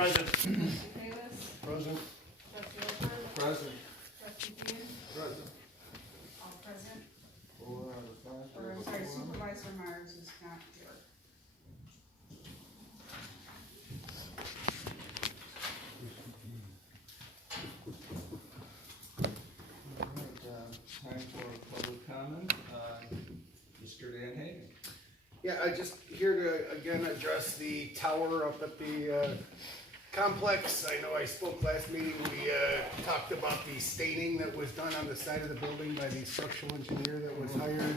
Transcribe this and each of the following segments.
Present. Trustee Davis, Present. trustee Lippert, Present. trustee Dean, Present. all present. 4 out of 5. Or, I'm sorry, Supervisor Myers is not here. Time for public comment. Mr. Dan Hagan. Yeah, I just here to again address the tower up at the complex. I know I spoke last meeting, we talked about the staining that was done on the side of the building by the structural engineer that was hired.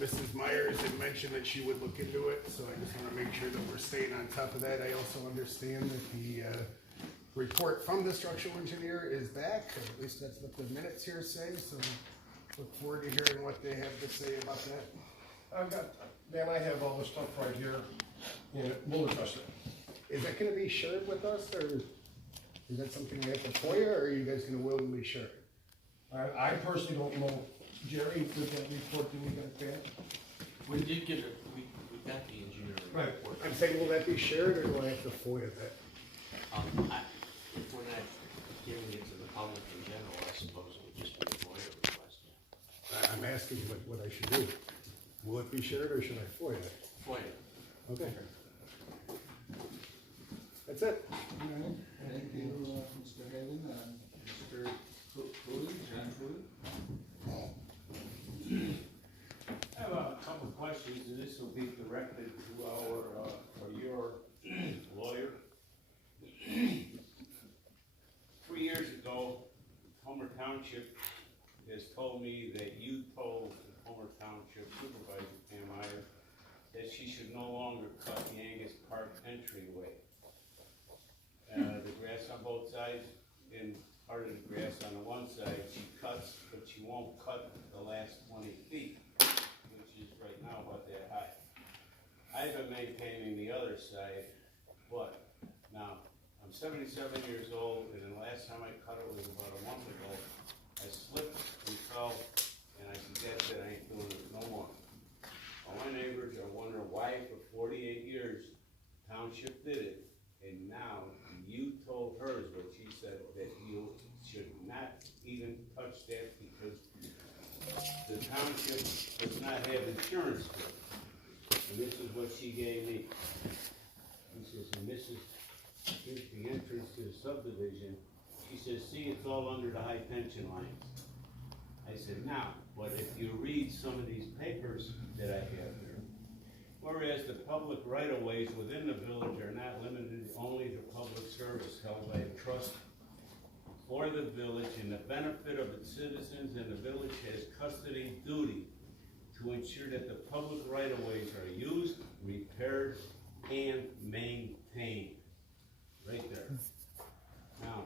Mrs. Myers had mentioned that she would look into it, so I just wanna make sure that we're staying on top of that. I also understand that the report from the structural engineer is back, or at least that's what the minutes here say, so look forward to hearing what they have to say about that. I have all the stuff right here, and we'll address it. Is that gonna be shared with us, or is that something we have to FOIA, or are you guys gonna willingly share it? I personally don't know, Jerry, with that report, did we get it back? We did get it, we got the engineering Right. report. I'm saying, will that be shared, or do I have to FOIA that? If we're not giving it to the public in general, I suppose it would just be a FOIA request. I'm asking what I should do. Will it be shared, or should I FOIA it? FOIA. Okay. That's it. All right. Thank you, Mr. Hagan. Mr. Cooley, John Cooley. I have a couple of questions, and this will be directed to our, or your lawyer. 3 years ago, Homer Township has told me that you told the Homer Township Supervisor, Pam Myers, that she should no longer cut the Angus Park entryway. The grass on both sides, and part of the grass on the one side, she cuts, but she won't cut the last 20 feet, which is right now about that high. I've been maintaining the other side, but now, I'm 77 years old, and the last time I cut it was about a month ago. I slipped and fell, and I suggested I ain't doing it no more. All my neighbors are wondering why for 48 years, Township did it, and now you told her, is what she said, that you should not even touch that because the Township does not have insurance for it. And this is what she gave me. She says, and this is, here's the entrance to the subdivision. She says, see, it's all under the high tension lines. I said, now, but if you read some of these papers that I have here, whereas the public right-of-ways within the village are not limited only to public service held by a trust for the village and the benefit of its citizens, and the village has custody duty to ensure that the public right-of-ways are used, repaired, and maintained. Right there. Now,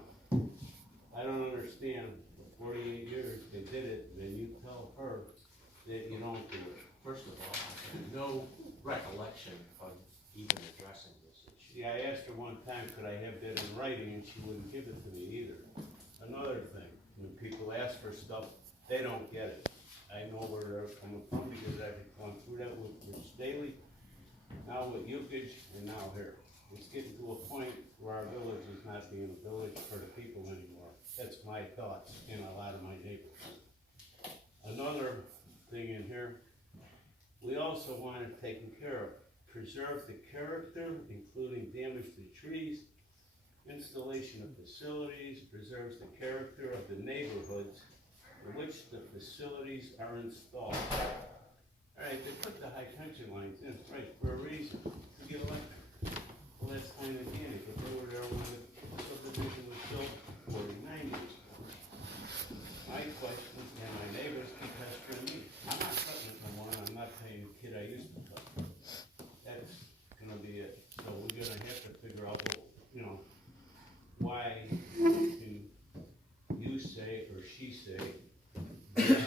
I don't understand, for 48 years they did it, then you tell her that you don't do it. First of all, I have no recollection of even addressing this issue. See, I asked her one time, could I have that in writing, and she wouldn't give it to me either. Another thing, when people ask for stuff, they don't get it. I know where they're coming from because I've gone through that with Staley, now with Yukich, and now here. It's getting to a point where our village is not being a village for the people anymore. That's my thoughts and a lot of my neighbors. Another thing in here, we also want it taken care of. Preserve the character, including damage to trees, installation of facilities, preserves the character of the neighborhoods in which the facilities are installed. All right, they put the high tension lines in, right, for a reason, to get electric. Well, that's fine and dandy, but they were there when the subdivision was built in the 90s. My question, and my neighbors keep pestering me, I'm not cutting it no more, and I'm not paying the kid I used to cut. That's gonna be it. So we're gonna have to figure out, why can you say, or she say, that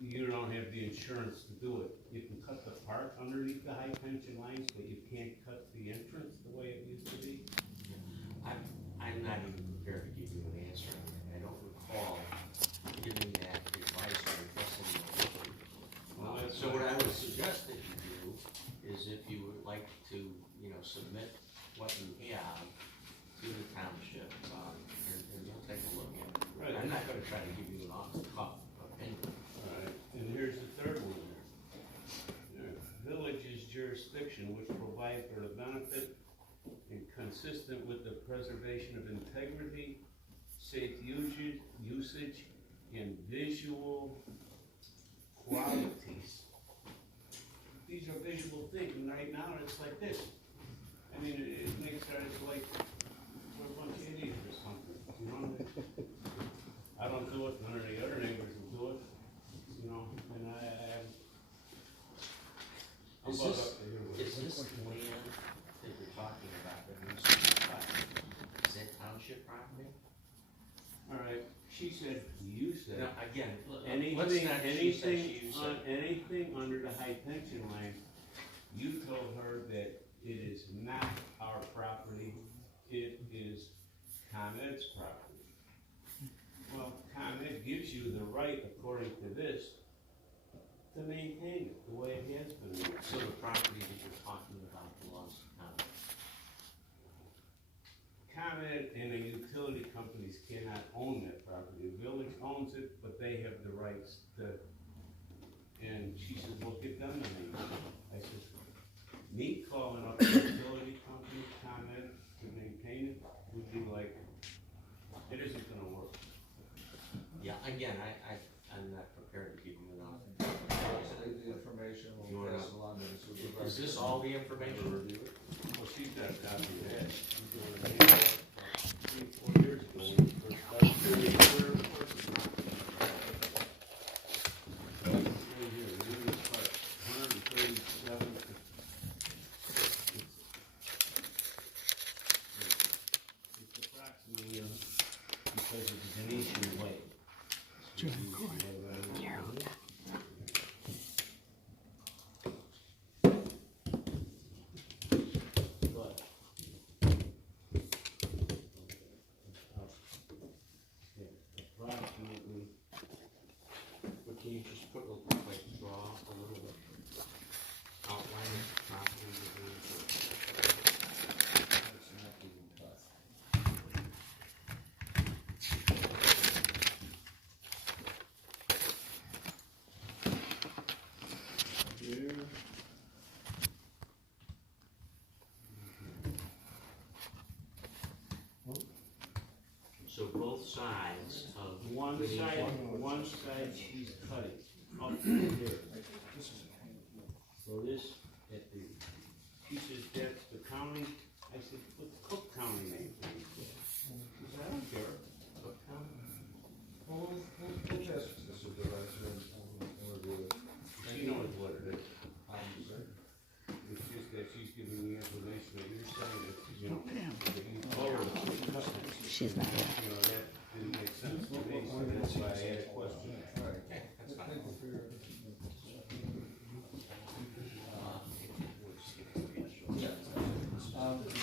you don't have the insurance to do it. You can cut the part underneath the high tension lines, but you can't cut the entrance the way it used to be. I'm not even prepared to give you an answer on that. I don't recall giving that advice or addressing it. So what I would suggest that you do is if you would like to, submit I'm not gonna try to give you an off-the-cuff opinion. Alright, and here's the third one there. Village's jurisdiction which provide for the benefit and consistent with the preservation of integrity, safe usage, and visual qualities. These are visual things, and right now it's like this. I mean, it makes it like we're a bunch of idiots or something, you know? I don't do it, none of the other neighbors will do it, you know, and I'm Is about this, up to here with is it. this land that you're talking about that needs to be cut? Is that township property? Alright, she said, you said. Now, again, let's Anything, not she said, anything, she said. anything under the high tension line, you told her that it is not our property, it is ComEd's property. Well, ComEd gives you the right, according to this, to maintain it the way it has been. So the property that you're talking about belongs to town. ComEd and the utility companies cannot own that property. The village owns it, but they have the rights to, and she said, well, get them to maintain it. I said, me calling up the utility company, ComEd, to maintain it, would be like, it isn't gonna work. Yeah, again, I'm not prepared to give you an offer. Take the information, You we'll wanna- pass it along to the supervisor. Is this all the information? Review it. Well, she's got a copy of that. She did it about 3-4 years ago when we first started. Right here, Union Park, 137. It's approximately, because of the Venetian Way. But approximately, But can you just put, like, draw a little bit, outline of the property that It's not even cut. Here. So both sides of. one Venetian- side she's cutting, up to here. So this, at the, she says that's the county, I said, put Cook County name. She said, I don't care, Cook County. Well, we'll test the supervisor and review it. She knows what it is. Sir. It's just that she's giving me information that you're saying that, you know, that you told her to cut it. She's not here. You know, that didn't make sense to me, so that's why I had a question. All right. That's fine. Thank you for your.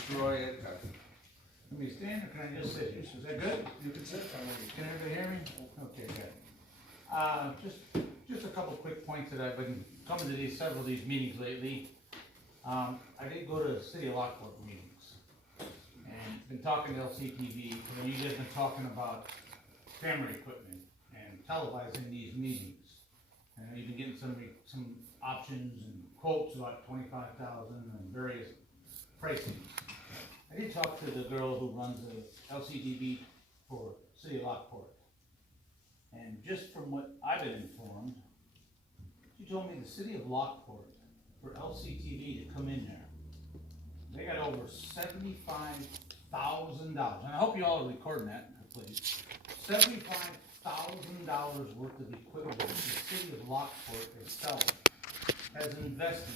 Troy Adcock. Let me stand, or can I just sit? Is that good? You can sit. Can everybody hear me? Okay, good. Just a couple quick points that I've been coming to several of these meetings lately. I did go to City of Lockport meetings, and been talking to LCTV, and you guys been talking about camera equipment and televising these meetings. And I've been getting some options and quotes about 25,000 and various pricing. I did talk to the girl who runs the LCTV for City of Lockport. And just from what I've been informed, she told me the City of Lockport, for LCTV to come in there, they got over $75,000. And I hope you all are recording that, please. $75,000 worth of equipment that the City of Lockport itself has invested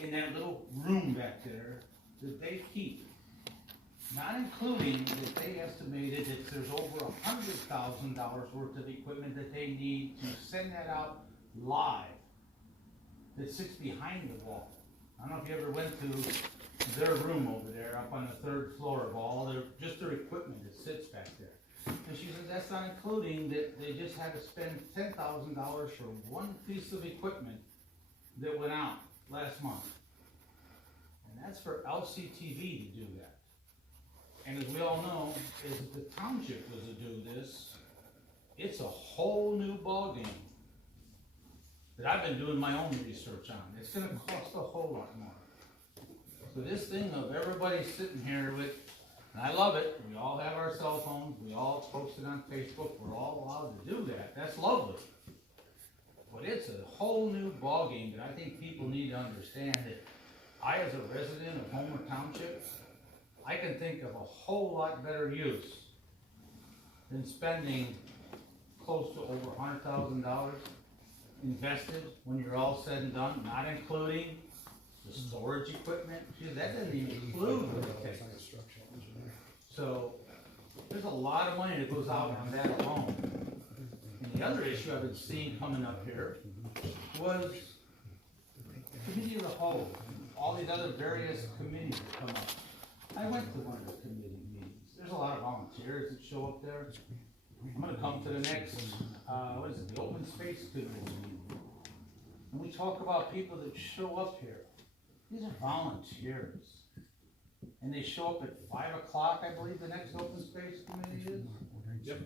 in that little room back there that they keep. Not including that they estimated that there's over $100,000 worth of equipment that they need to send that out live, that sits behind the wall. I don't know if you ever went to their room over there up on the 3rd floor of all their equipment that sits back there. And she said that's not including that they just had to spend $10,000 for one piece of equipment that went out last month. And that's for LCTV to do that. And as we all know, is that the township was to do this it's a whole new ballgame that I've been doing my own research on. It's gonna cost a whole lot more. So this thing of everybody sitting here with, and I love it, we all have our cell phones, we all post it on Facebook, we're all allowed to do that, that's lovely. But it's a whole new ballgame that I think people need to understand that I, as a resident of Homer Township, I can think of a whole lot better use than spending close to over $100,000 invested when you're all said and done, not including the storage equipment. Gee, that doesn't even include what it takes. So there's a lot of money that goes out on that alone. And the other issue I've been seeing coming up here was committee of the whole, all these other various committees that come up. I went to one of the committee meetings. There's a lot of volunteers that show up there. I'm gonna come to the next, what is it, the open space committee meeting. And we talk about people that show up here. These are volunteers. And they show up at 5 o'clock, I believe the next open space committee is. Yep.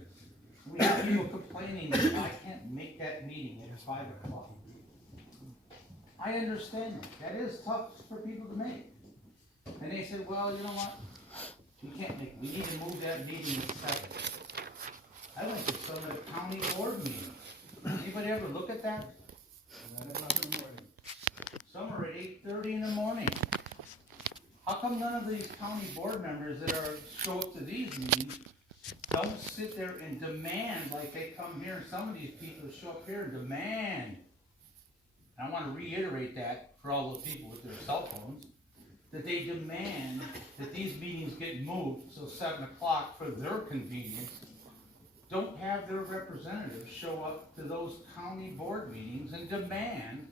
We have people complaining that I can't make that meeting at 5 o'clock. I understand that. That is tough for people to make. And they said, well, you know what? We can't make, we need to move that meeting at 7. I went to some of the county board meetings. Anybody ever look at that? Some are at 8:30 in the morning. How come none of these county board members that show up to these meetings don't sit there and demand like they come here? Some of these people show up here and demand. And I want to reiterate that for all the people with their cell phones, that they demand that these meetings get moved till 7 o'clock for their convenience. Don't have their representatives show up to those county board meetings and demand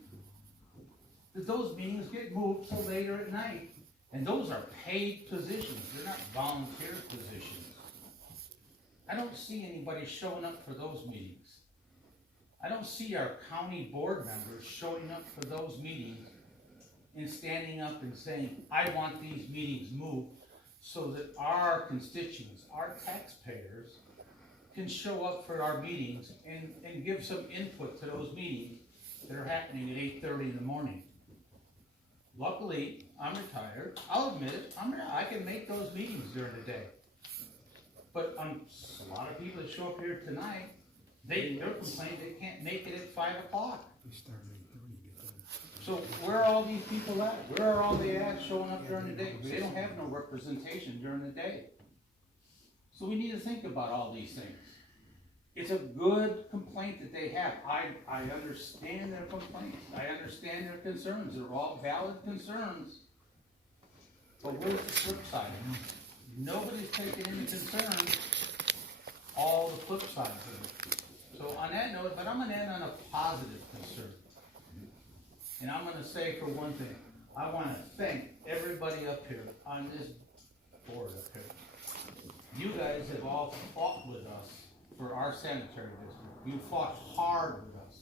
that those meetings get moved till later at night. And those are paid positions, they're not volunteer positions. I don't see anybody showing up for those meetings. I don't see our county board members showing up for those meetings and standing up and saying, I want these meetings moved so that our constituents, our taxpayers, can show up for our meetings and give some input to those meetings that are happening at 8:30 in the morning. Luckily, I'm retired. I'll admit it, I can make those meetings during the day. But a lot of people that show up here tonight, they're complaining they can't make it at 5 o'clock. So where are all these people at? Where are all they at showing up during the day? They don't have no representation during the day. So we need to think about all these things. It's a good complaint that they have. I understand their complaints. I understand their concerns. They're all valid concerns. But where's the flip side? Nobody's taking into concern all the flip sides of it. So on that note, but I'm going to end on a positive concern. And I'm going to say for one thing, I want to thank everybody up here on this board up here. You guys have all fought with us for our sanitary district. You fought hard with us.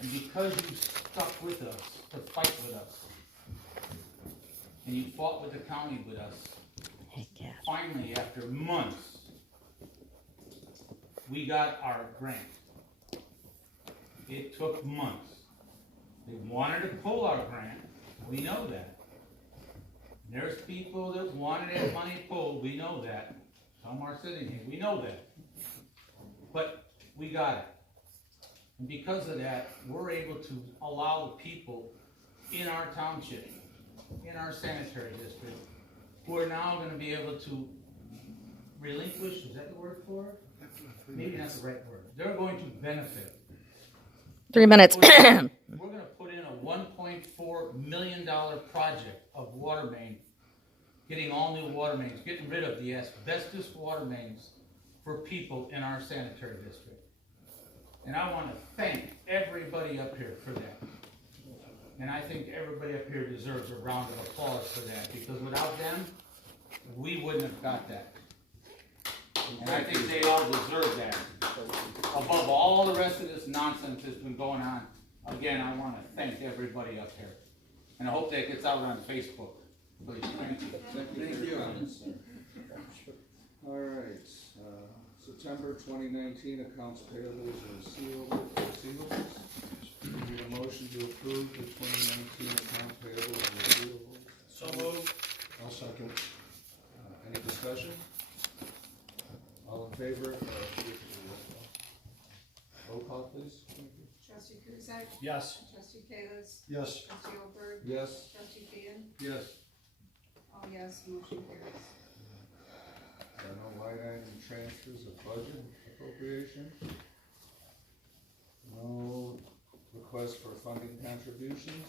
And because you stuck with us to fight with us, and you fought with the county with us, finally, after months, we got our grant. It took months. They wanted to pull our grant. We know that. There's people that wanted that money pulled. We know that. Some are sitting here. We know that. But we got it. And because of that, we're able to allow the people in our township, in our sanitary district, who are now going to be able to relinquish, is that the word for it? Maybe not the right word. They're going to benefit. 3 minutes. We're going to put in a $1.4 million project of water main, getting all new water mains, getting rid of the asbestos water mains for people in our sanitary district. And I want to thank everybody up here for that. And I think everybody up here deserves a round of applause for that, because without them, we wouldn't have got that. And I think they all deserve that. Above all the rest of this nonsense that's been going on, again, I want to thank everybody up here. And I hope that gets out on Facebook. Please, thank you. Thank you. All right, September 2019 accounts payables and receivables. Need a motion to approve the 2019 account payables and receivables. So moved. I'll second. Any discussion? All in favor? Roll call, please. Thank you. Trustee Kruzak? Yes. Trustee Kalis? Yes. Trustee Oberg? Yes. Trustee Fian? Yes. All yes, motion carries. There are no line item transfers of budget appropriation. No request for funding contributions.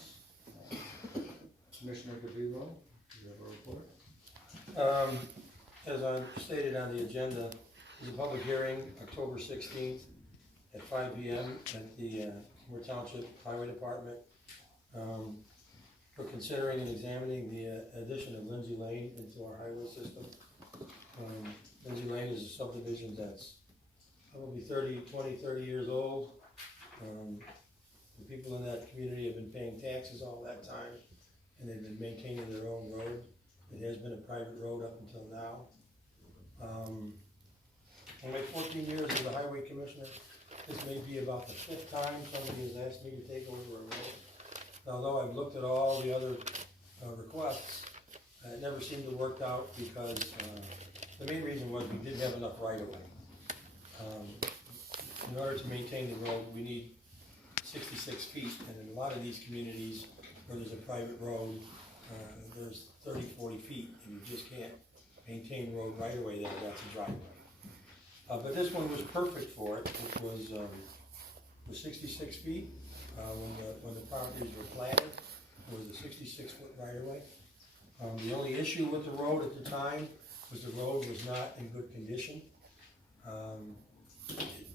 Commissioner DeVivo, do you have a report? As I stated on the agenda, there's a public hearing October 16th at 5 p.m. at the Homer Township Highway Department. We're considering and examining the addition of Lindsay Lane into our highway system. Lindsay Lane is a subdivision that's probably 30 years old. The people in that community have been paying taxes all that time, and they've been maintaining their own road. It has been a private road up until now. In my 14 years as a highway commissioner, this may be about the 5th time somebody has asked me to take over a road. Although I've looked at all the other requests, it never seemed to work out because the main reason was we didn't have enough right-of-way. In order to maintain the road, we need 66 feet, and in a lot of these communities where there's a private road, there's 30, 40 feet, and you just can't maintain road right-of-way there, that's a driveway. But this one was perfect for it. It was 66 feet. When the properties were platted, it was a 66-foot right-of-way. The only issue with the road at the time was the road was not in good condition.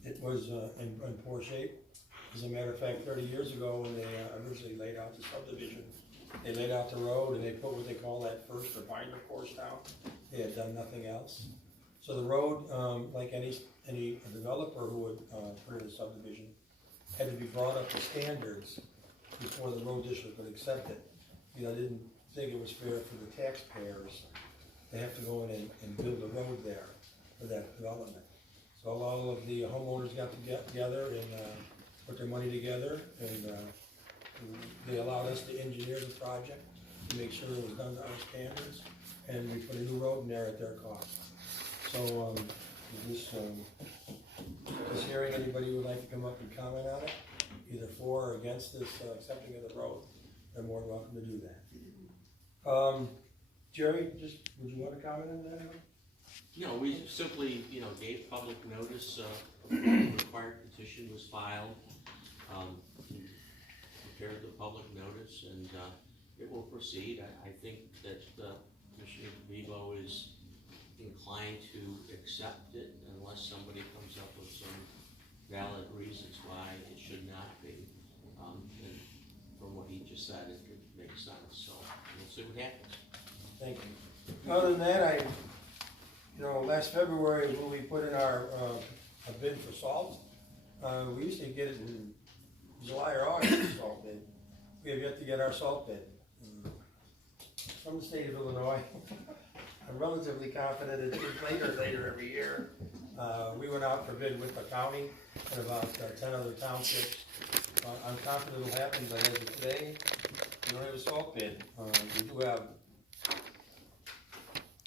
It was in poor shape. As a matter of fact, 30 years ago when they originally laid out the subdivision, they laid out the road and they put what they call that first or binder course down. They had done nothing else. So the road, like any developer who would put in a subdivision, had to be brought up to standards before the road district would accept it. I didn't think it was fair for the taxpayers to have to go in and build a road there for that development. So all of the homeowners got together and put their money together, and they allowed us to engineer the project to make sure it was done to our standards, and we put a new road in there at their cost. So this hearing, anybody would like to come up and comment on it, either for or against this accepting of the road, they're more than welcome to do that. Jerry, would you want to comment on that? No, we simply, gave public notice, required petition was filed, prepared the public notice, and it will proceed. I think that Commissioner DeVivo is inclined to accept it unless somebody comes up with some valid reasons why it should not be. And from what he just said, it makes sense, so we'll see what happens. Thank you. Other than that, last February when we put in our a bid for salt, we used to get it in July or August, the salt bid. We have yet to get our salt bid. From the state of Illinois, I'm relatively confident it's later every year. We went out for bid with the county and about 10 other townships. I'm confident it'll happen, but as of today, we don't have a salt bid. We do have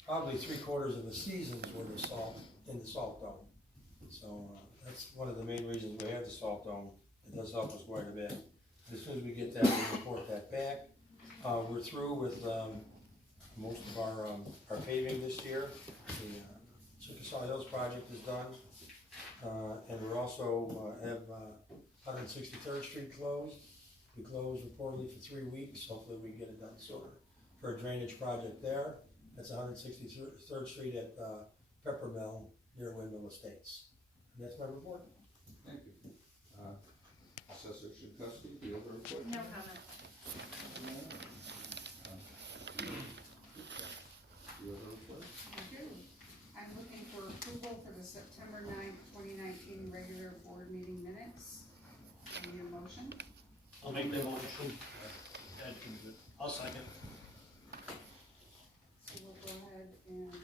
probably 3/4 of the seasons where there's salt in the salt dome. So that's one of the main reasons we have the salt dome. It does help us quite a bit. As soon as we get that, we report that back. We're through with most of our paving this year. The Chickasaw Hills project is done. And we're also have 163rd Street closed. We closed reportedly for 3 weeks. Hopefully we can get it done sooner. For a drainage project there, that's 163rd Street at Peppermill near Windmill Estates. And that's my report. Thank you. Assessor Szynkowski, do you have a report? No comment. Do you have a report? I do. I'm looking for approval for the September 9th, 2019 regular board meeting minutes. I need a motion. I'll make that motion. I'll second. So we'll go ahead and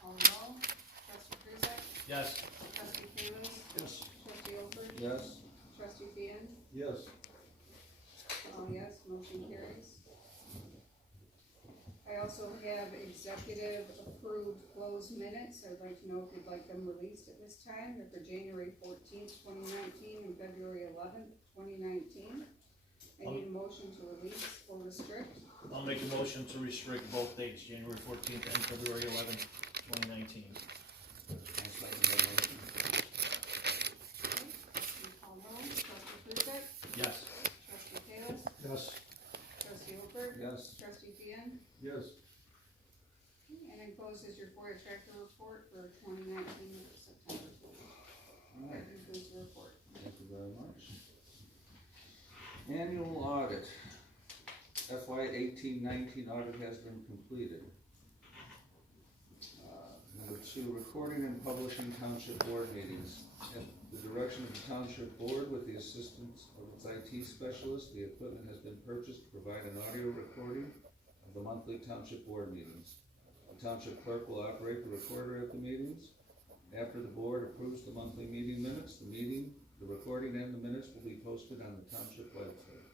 call roll. Trustee Kruzak? Yes. Trustee Yes. Trustee Fian? Yes. Oh, yes, motion carries. I also have executive approved closed minutes. I'd like to know if you'd like them released at this time. They're for January 14th, 2019 and February 11th, 2019. I need a motion to release or restrict. I'll make a motion to restrict both dates, January 14th and February 11th, 2019. I second that motion. Okay, call roll. Trustee Kruzek? Yes. Trustee Taylor? Yes. Trustee Oker? Yes. Trustee Fian? Yes. And enclosed is your FOIA tracker report for 2019 September. All right. That concludes the report. Thank you very much. Annual audit. FY 18-19 audit has been completed. Number 2, recording and publishing township board meetings. At the direction of the township board, with the assistance of its IT specialist, the equipment has been purchased to provide an audio recording of the monthly township board meetings. The township clerk will operate the recorder at the meetings. After the board approves the monthly meeting minutes, the recording and the minutes will be posted on the township website.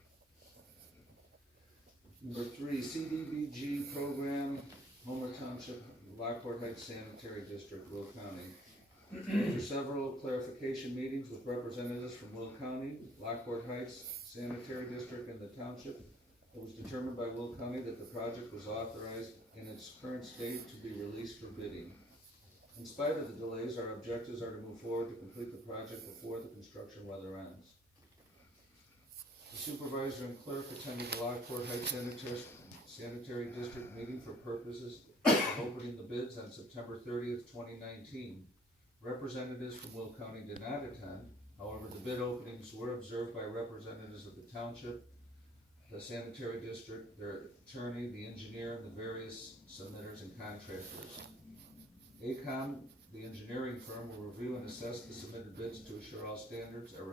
Number 3, CDBG program, Homer Township, Lockport Heights Sanitary District, Will County. After several clarification meetings with representatives from Will County, Lockport Heights Sanitary District, and the township, it was determined by Will County that the project was authorized in its current state to be released for bidding. In spite of the delays, our objectives are to move forward to complete the project before the construction weather ends. The supervisor and clerk attended the Lockport Heights Sanitary District meeting for purposes of opening the bids on September 30th, 2019. Representatives from Will County did not attend. However, the bid openings were observed by representatives of the township, the sanitary district, their attorney, the engineer, and the various submitters and contractors. ACOM, the engineering firm, will review and assess the submitted bids to assure all standards and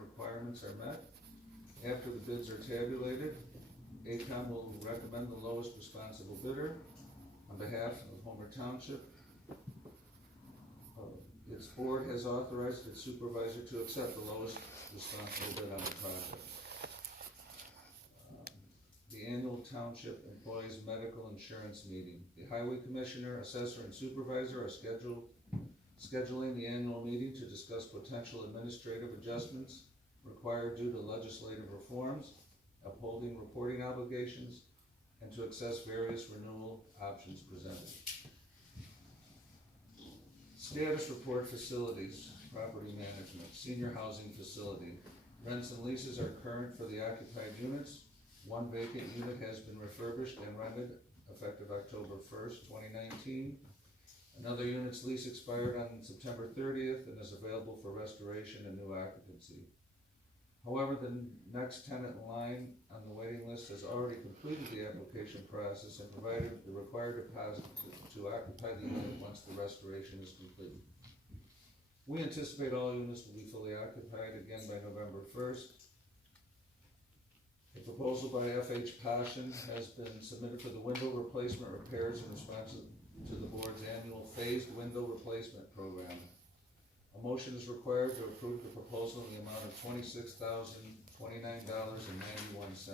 requirements are met. After the bids are tabulated, ACOM will recommend the lowest responsible bidder. On behalf of Homer Township, its board has authorized its supervisor to accept the lowest responsible bid on the project. The annual township employees medical insurance meeting. The highway commissioner, assessor, and supervisor are scheduling the annual meeting to discuss potential administrative adjustments required due to legislative reforms, upholding reporting obligations, and to assess various renewal options presented. Status report facilities, property management, senior housing facility. Rents and leases are current for the occupied units. One vacant unit has been refurbished and rented effective October 1st, 2019. Another unit's lease expired on September 30th and is available for restoration and new occupancy. However, the next tenant in line on the waiting list has already completed the application process and provided the required deposit to occupy the unit once the restoration is complete. We anticipate all units will be fully occupied again by November 1st. The proposal by FH Passion has been submitted for the window replacement repairs in response to the board's annual phased window replacement program. A motion is required to approve the proposal in the amount of $26,029.91. Is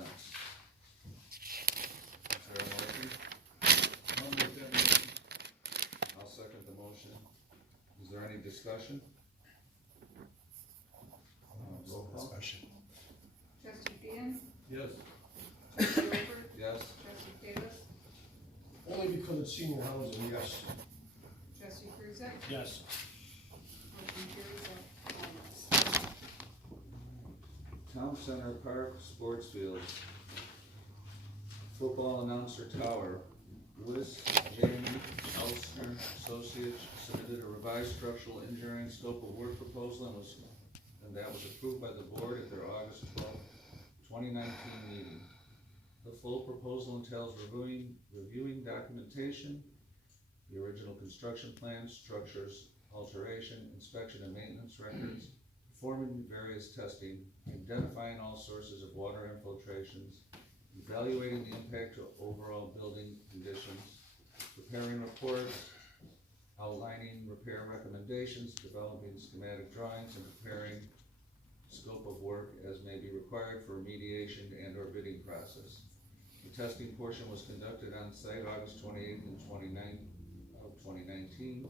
there a motion? I'll make that motion. I'll second the motion. Is there any discussion? Roll call. Trustee Fian? Yes. Trustee Oker? Yes. Trustee Taylor? Only because it's senior housing, yes. Trustee Kruzek? Yes. Motion carries all yes. Town Center Park Sports Fields. Football Announcer Tower. Lewis Jamie Elster Associates submitted a revised structural engineering scope of work proposal and that was approved by the board at their August 12th, 2019 meeting. The full proposal entails reviewing documentation, the original construction plans, structures, alteration, inspection and maintenance records, performing various testing, identifying all sources of water infiltrations, evaluating the impact to overall building conditions, preparing reports, outlining repair recommendations, developing schematic drawings, and preparing scope of work as may be required for mediation and or bidding process. The testing portion was conducted on site August 28th and 29th of 2019.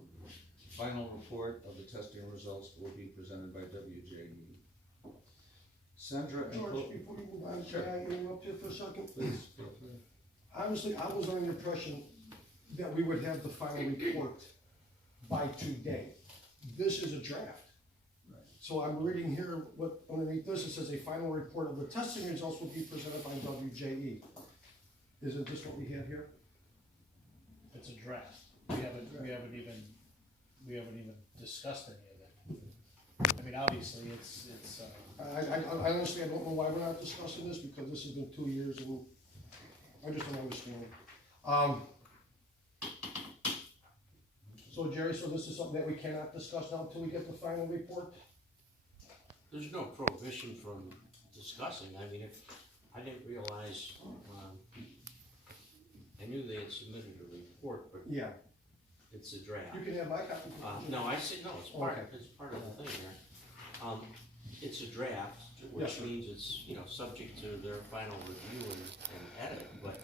Final report of the testing results will be presented by WJE. Sandra and George, before you move on, Sure. can I interrupt you for a second? please, feel free. Honestly, I was under the impression that we would have the final report by today. This is a draft. Right. So I'm reading here what underneath this, it says a final report of the testing results will be presented by WJE. Isn't this what we have here? It's a draft. We haven't even discussed any of that. I mean, obviously, it's, I honestly, I don't know why we're not discussing this, because this has been 2 years and I just don't understand. So Jerry, so this is something that we cannot discuss now until we get the final report? There's no prohibition from discussing, I mean, if, I didn't realize, I knew they had submitted a report, but Yeah, it's a draft. you can have my copy. No, I said, no, it's part of the thing there. It's a draft, which Yes, sir. means it's, you know, subject to their final review and edit, but,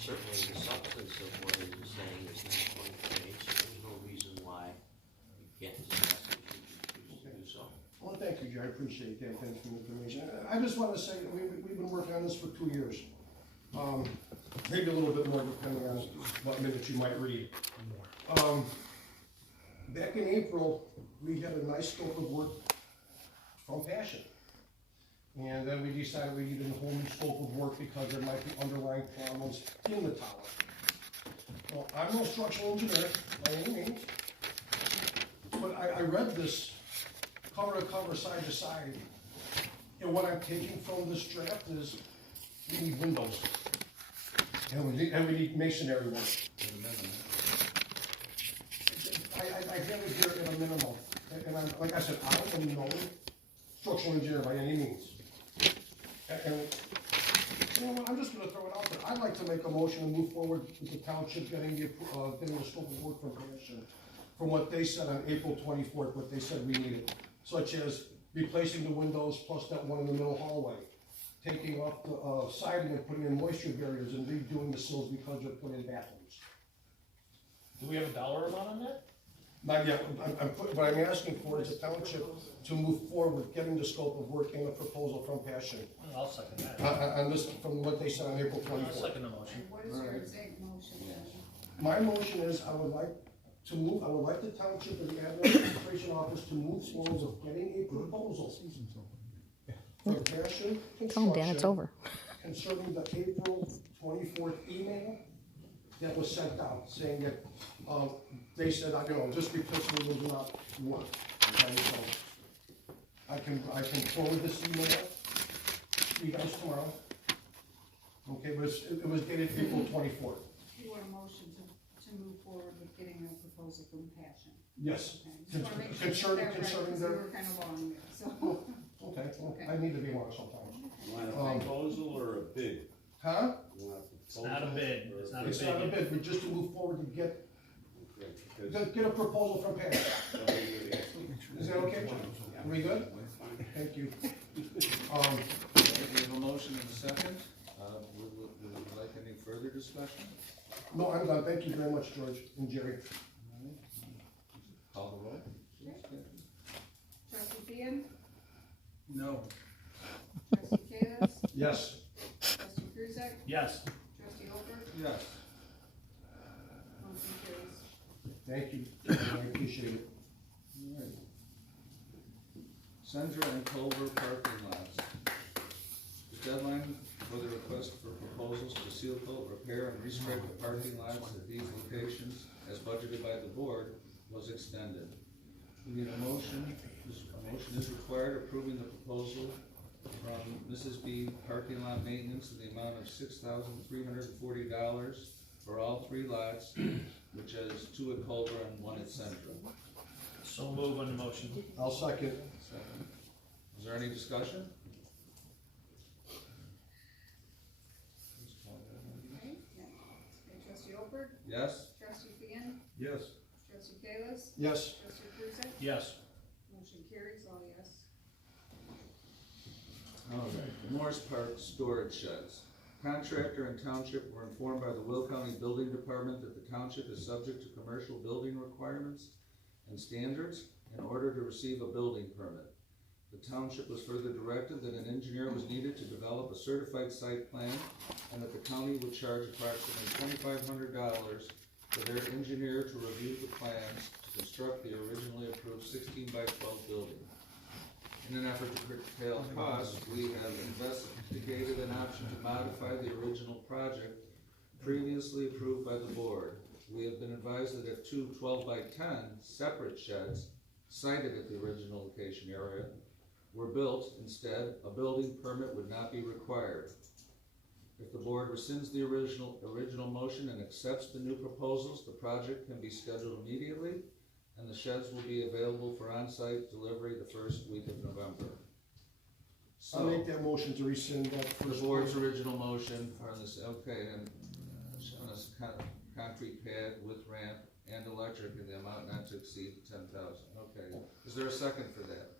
certainly the substance of what it is saying is not going to change, so there's no reason why you can't discuss it if you choose to do so. Well, thank you, Jerry, I appreciate that, thanks for the information. I just wanna say, we've been working on this for 2 years. Maybe a little bit more depending on what minutes you might read. Back in April, we had a nice scope of work from Passion. And then we decided we needed a whole new scope of work because there might be underlying problems in the tower. Well, I'm no structural engineer by any means, but I read this cover to cover, side to side, and what I'm taking from this draft is we need windows. And we need masonry work. I have it here at a minimum, and I'm, like I said, I am no structural engineer by any means. And, you know what, I'm just gonna throw it out there, I'd like to make a motion to move forward with the township getting the scope of work from Commission, from what they said on April 24th, what they said we needed, such as replacing the windows plus that one in the middle hallway, taking off the siding and putting in moisture barriers and redoing the sills because they're put in bathrooms. do we have a dollar amount on that? Not yet, what I'm asking for is the township to move forward, getting the scope of work and a proposal from Passion. I'll second that. On this, from what they said on April I'll 24th. second the motion. And what is your exact motion then? My motion is, I would like the township and the administration office to move forward with getting a proposal from Passion Calm down, it's Construction over. concerning the April 24th email that was sent out, saying that, they said, I don't know, this replacement will not work. Okay, so I can forward this email to you guys tomorrow. Okay, but it was dated April 24th. You want a motion to move forward with getting a proposal from Passion? Yes. Okay, just wanna make sure you get that right, Concerning because their- we were kind of long there, so. Okay, well, I need to be more sometimes. You want a proposal or a bid? Huh? You want a It's not a proposal bid, or it's not a It's not a bid. bid, but just to move forward to get Okay, because a proposal from Passion. somebody would ask me. Is that okay, John? Are we good? Fine. Thank you. We have a motion and a second. Would you like any further discussion? No, I'm done. Thank you very much, George and Jerry. Call the roll. Trustee Fian, No. trustee Kalis, Yes. trustee Kruzak, Yes, trustee Oker, Yes. motion carries. Thank you. I appreciate it. All right. Sandra and Culver parking lots. The deadline for the request for proposals to seal coat, repair, and restripe the parking lots at these locations as budgeted by the board was extended. We need a motion. A motion is required approving the proposal from Mrs. B Parking Lot Maintenance in the amount of $6,340 for all 3 lots, which is 2 at Culver and 1 at Central. so move on the motion. I'll second. Second. Is there any discussion? Okay, yeah. Okay, trustee Oker, Yes? trustee Fian, Yes. trustee Kalis, Yes. trustee Kruzak, Yes, motion carries, all yes. Okay, Morris Park storage sheds. Contractor and township were informed by the Will County Building Department that the township is subject to commercial building requirements and standards in order to receive a building permit. The township was further directed that an engineer was needed to develop a certified site plan and that the county would charge approximately $2,500 for their engineer to review the plans to construct the originally approved 16x12 building. In an effort to curtail costs, we have investigated an option to modify the original project previously approved by the board. We have been advised that if two 12x10 separate sheds sited at the original location area were built instead, a building permit would not be required. If the board rescinds the original motion and accepts the new proposals, the project can be scheduled immediately, and the sheds will be available for on-site delivery the first week of November. I'll make that motion to rescind that The first. board's original motion on this, okay, and on this concrete pad with ramp and electric in the amount not to exceed 10,000, okay. Is there a second for that?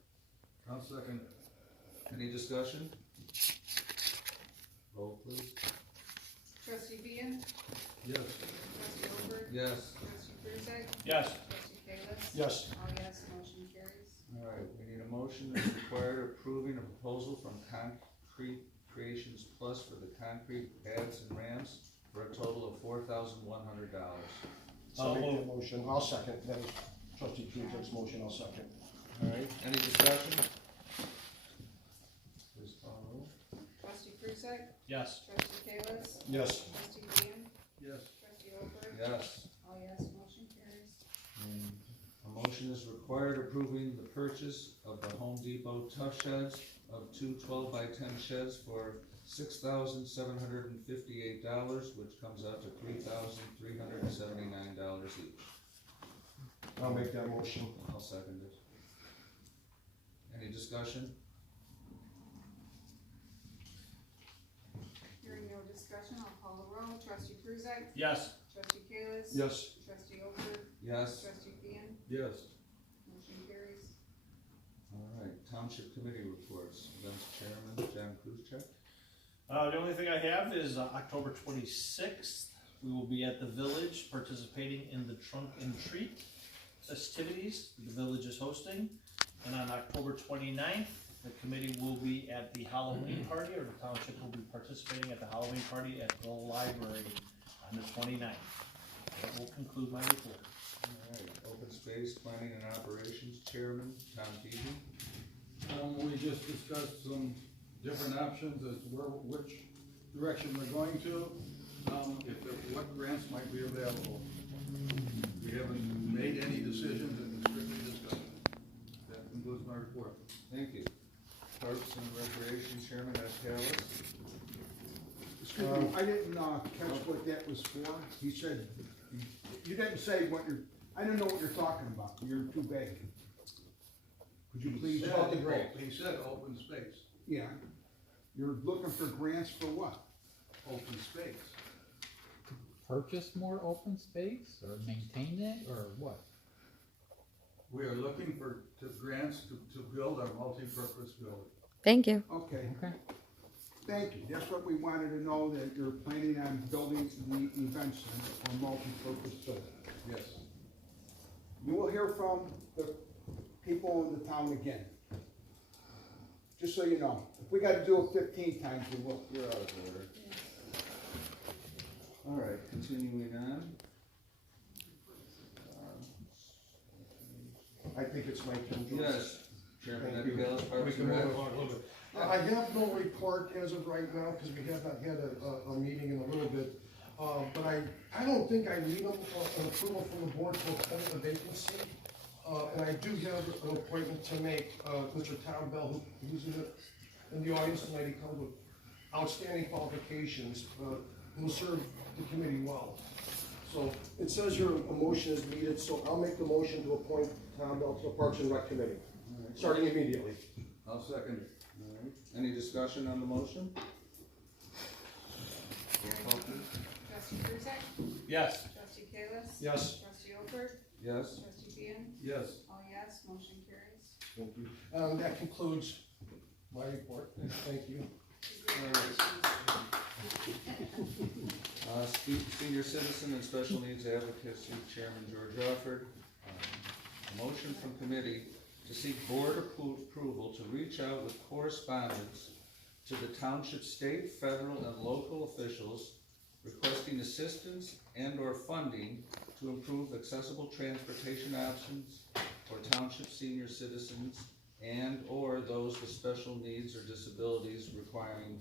I'll second. Any discussion? Roll please. Trustee Vian, Yes. trustee Over, Yes. trustee Kruzak, Yes. trustee Kalis. Yes. All yes, motion carries. Alright, we need a motion that's required approving a proposal from Concrete Creations Plus for the concrete pads and ramps for a total of $4,100. I'll make that motion. I'll second. That was trustee Trujillo's motion. I'll second. Alright, any discussion? Please call the roll. Trustee Kruzak, Yes. trustee Kalis, Yes. trustee Vian, Yes. trustee Over. Yes. All yes, motion carries. A motion is required approving the purchase of the Home Depot tough sheds of two 12x10 sheds for $6,758, which comes out to $3,379 each. I'll make that motion. I'll second it. Any discussion? Hearing no discussion, I'll call the roll. Trustee Kruzak, Yes. trustee Kalis. Yes. Trustee Over, Yes. trustee Vian, Yes. motion carries. Alright, Township Committee reports. Events Chairman John Kruzak. The only thing I have is October 26th, we will be at the village participating in the trunk and treat festivities the village is hosting. And on October 29th, the committee will be at the Halloween party, or the township will be participating at the Halloween party at the library on the 29th. That will conclude my report. Alright, Open Space Planning and Operations Chairman Tom Feeby. We just discussed some different options as to which direction we're going to, what grants might be available. We haven't made any decisions and strictly discussing. That concludes my report. Thank you. Parks and Recreation Chairman Ed Callis. Excuse me, I didn't, catch what that was for. He said, you didn't say what I didn't know what you're talking about. You're too vague. Could you please? About the grant. He said open space, Yeah. You're looking for grants for what? open space. Purchase more open space or maintain it or what? We are looking for grants to build our multi-purpose building. Thank you. Okay. Okay. Thank you. That's what we wanted to know, that you're planning on building the event center or multi-purpose building. Yes. You will hear from the people in the town again. Just so you know, if we gotta do it 15 times, we will. You're out of order. Alright, continuing on. I think it's my turn. Yes, Chairman Thank Ed you. Callis, We Parks can and move Rec. along a little bit. I have no report as of right now, because we have not had a meeting in a little bit. But I don't think I need an approval from the board to appoint a vacancy. And I do have an appointment to make. Mr. Tom Bell, who's in the audience tonight, he comes with outstanding qualifications, will serve the committee well. So it says here a motion is needed, so I'll make the motion to appoint Tom Bell to the Parks and Rec Committee, starting immediately. I'll second it. Alright, any discussion on the motion? Roll call, please. Trustee Kruzak, Yes. trustee Kalis. Yes. Trustee Over, Yes, trustee Vian, Yes. all yes, motion carries. Thank you. That concludes My report, thank you. Senior Citizen and Special Needs Advocacy Chairman George Alford. A motion from committee to seek board approval to reach out with correspondence to the township, state, federal, and local officials requesting assistance and or funding to improve accessible transportation options for township senior citizens and or those with special needs or disabilities requiring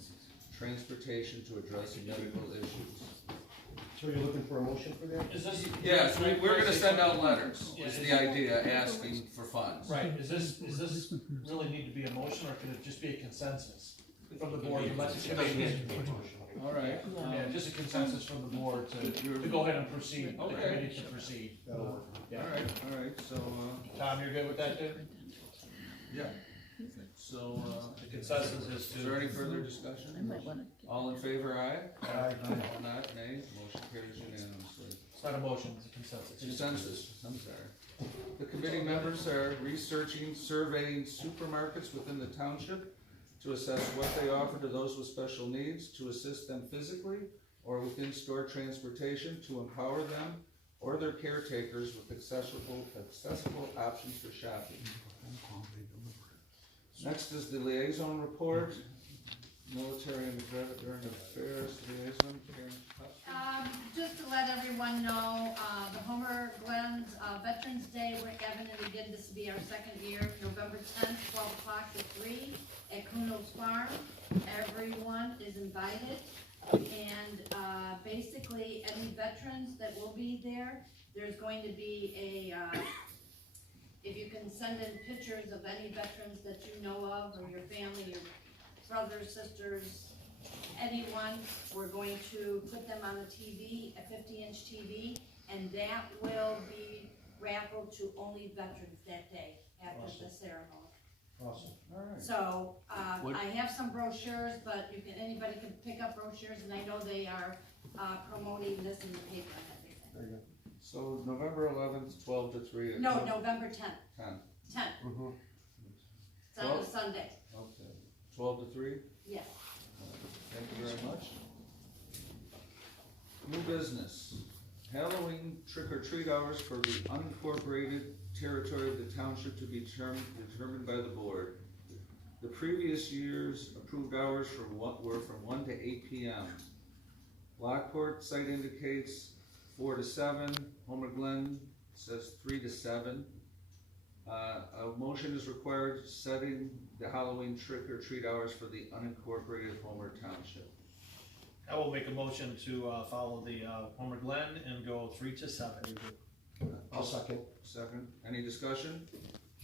transportation to address medical issues. So you're looking for a motion for that? Is this? Yes, we're gonna send out letters, is the idea, asking for funds. Right, is this really need to be a motion, or could it just be a consensus from the board? All right. Yeah, just a consensus from the board to go ahead and proceed, the Okay. committee to proceed. That'll work. Yeah. All right, so, Tom, you're good with that, too? Yeah. so, The consensus is is there any to, further discussion? All in favor, aye? All not, nay, motion carries unanimously. it's not a motion, it's a consensus. Consensus, I'm sorry. The committee members are researching, surveying supermarkets within the township to assess what they offer to those with special needs, to assist them physically or with in-store transportation, to empower them or their caretakers with accessible options for shopping. Next is the liaison report, military and veteran affairs liaison, Karen Huff. Just to let everyone know, the Homer Glenn's Veterans Day, we're having it again, this will be our second year, November 10th, 12 o'clock to 3 at Kuno's Farm. Everyone is invited, and basically, any veterans that will be there, there's going to be a, if you can send in pictures of any veterans that you know of, or your family, your brothers, sisters, anyone, we're going to put them on a TV, a 50-inch TV, and that will be raffled to only veterans that day after the ceremony. Awesome. All right. So, I have some brochures, but anybody can pick up brochures, and I know they are, promoting this in the paper and everything. Very good. So November 11th, 12 to 3. at No, November 10th, 10. 10th, Mm-hmm. it's on a Sunday, Okay. 12 to 3? yes. Thank you very much. New business. Halloween trick-or-treat hours for the unincorporated territory of the township to be determined by the board. The previous year's approved hours were from 1 to 8 p.m. Lockport site indicates 4 to 7. Homer Glen says 3 to 7. A motion is required setting the Halloween trick-or-treat hours for the unincorporated Homer Township. I will make a motion to, follow the, Homer Glen and go 3 to 7. I'll second. Second, any discussion?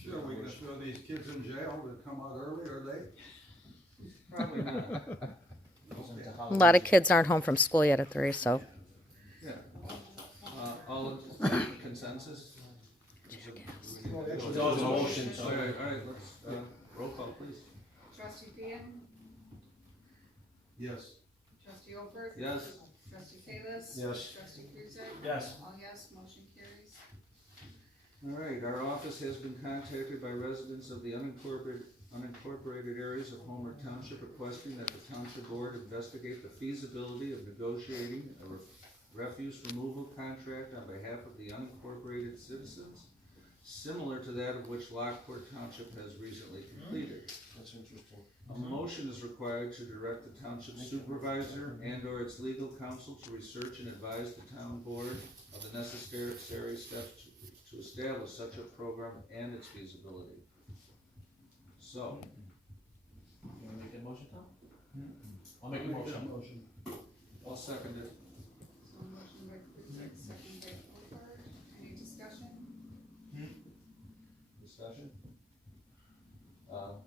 Sure, we can throw these kids in jail that come out early or late. Probably not. A lot of kids aren't home from school yet at 3, so. Yeah. All in consensus? That was a motion, so. All right, let's, roll call, please. Trustee Fian, Yes. trustee Oldberg. Yes. Trustee Kalis. Yes. Trustee Kruzak. Yes. All yes, motion carries. All right, our office has been contacted by residents of the unincorporated areas of Homer Township requesting that the township board investigate the feasibility of negotiating a refuse removal contract on behalf of the unincorporated citizens, similar to that of which Lockport Township has recently completed. That's interesting. A motion is required to direct the township supervisor and or its legal counsel to research and advise the town board of the necessary steps to establish such a program and its feasibility. So, You wanna make a motion, Tom? I'll make a motion. I'll second it. So motion by Kruzak, second by Oldberg. Any discussion? Discussion?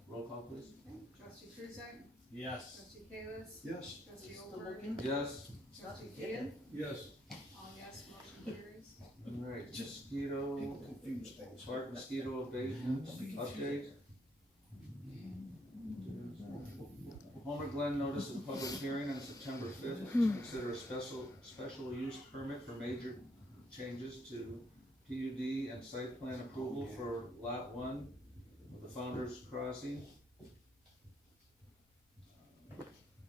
Roll call, please. Okay. Trustee Kruzak. Yes. Trustee Kalis. Yes. Trustee Oldberg. Yes. Trustee Fian. Yes. All yes, motion carries. All right, mosquito, People confuse things. Park mosquito abatement update. Homer Glen noticed a public hearing on September 5th to consider a special use permit for major changes to PUD and site plan approval for Lot 1 of the Founder's Crossing.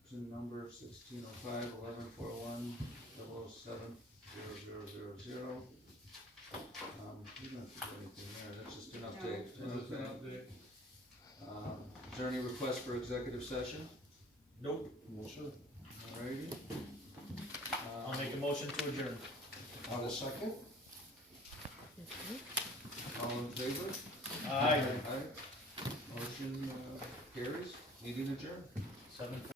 Subscription number 1605-1141-007-0000. You don't have to do anything there, that's just an update. That's an Okay. update. Is there any request for executive session? Nope. Sure. Alrighty. I'll make a motion to adjourn. On a second? All in favor? Aye. Aye. Motion carries, meeting adjourned. 7:40.